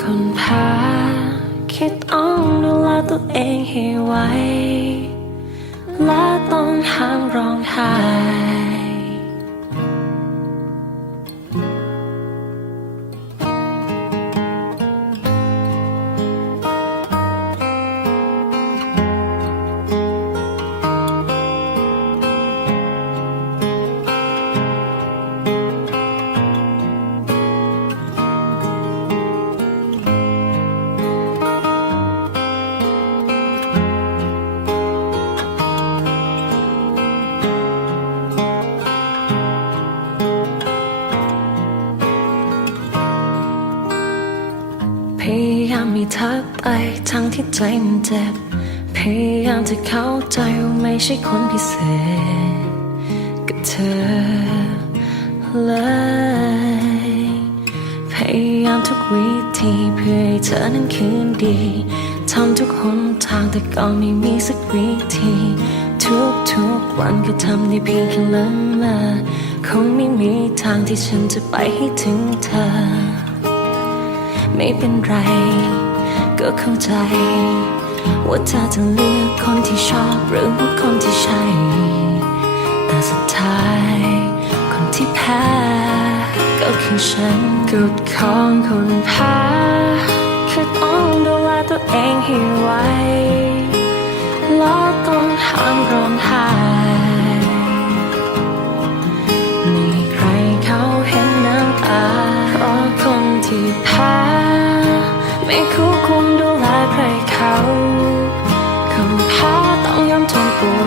คนพา คิดอ้องดูแลตัวเองให้ไวและต้องห้ามร้องไห้ ใจมันเจ็บ พยายามจะเข้าใจว่าไม่ใช่คนพิเศษกับเธอเลยพยายามทุกวิธีเพื่อให้เธอนั้นคืนดีทำทุกหนทางแต่ก็ไม่มีสักวิธี ทุกทุกวันก็ทำได้เพียงแค่ละเมอคงไม่มีทางที่ฉันจะไปให้ถึงเธอ ไม่เป็นไร ก็เข้าใจ ว่าเธอจะเลือกคนที่ชอบหรือว่าคนที่ใช่ แต่สุดท้าย คนที่แพ้ ก็คือฉันกฎของคนแพ้คือต้องดูแลตัวเองให้ไวและต้องห้ามร้องไห้ไม่ใครเขาเห็นน้ำตาเพราะคนที่แพ้ไม่คู่ควร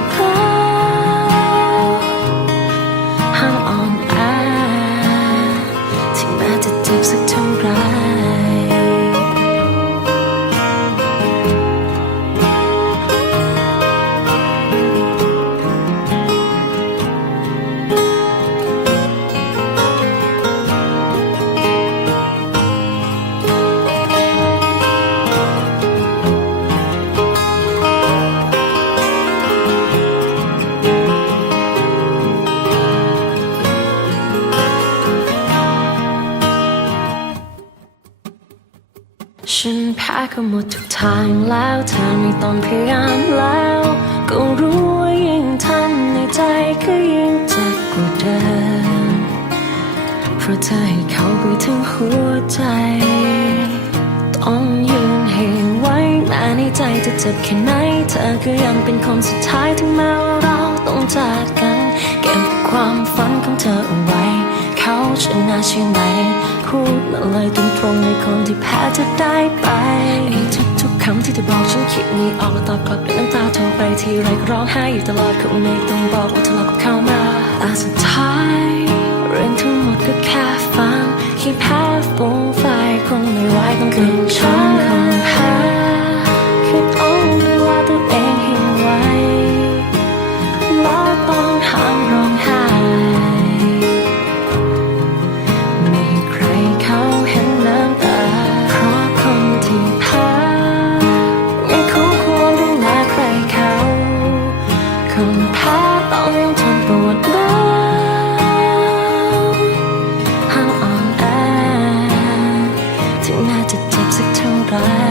ท ฉันแพ้ก็หมดทุกทางแล้วเธอไม่ต้องพยายามแล้ว ก็รู้ว่ายิ่งทำในใจก็ยิ่งเจ็บกว่าเดิมเพราะเธอให้เขาไปถึงหัวใจ ต้องยืนให้ไว้แม้ในใจจะเจ็บแค่ไหน เธอก็ยังเป็นคนสุดท้ายถึงแม้ว่าเราต้องจากกัน เก็บความฝันของเธอเอาไว้ เขาชนะใช่ไหมพูดมาเลยตรงๆในคนที่แพ้จะได้ไปทุกทุกๆคำที่เธอบอกฉันคิดมีออกแล้วตอบกลับด้วยน้ำตาโทรไปทีไรก็ร้องไห้อยู่ตลอดคงไม่ต้องบอกว่าทะเลาะกับเขามาแต่สุดท้ายเรื่องทั้งหมดก็แค่ฟังคิดแพ้ฟงไฟคงไม่ไหวต้องเกินฉัน สั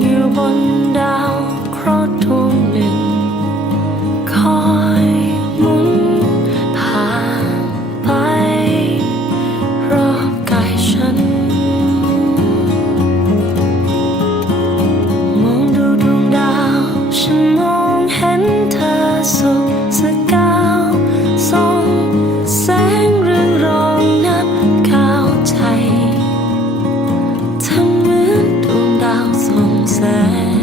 อยู่บนดาวเคราะห์ดวงหนึ่ง คอยหมุนผ่านไป รอบกายฉัน มองดูดวงดาว ฉันมองเห็นเธอสวย inside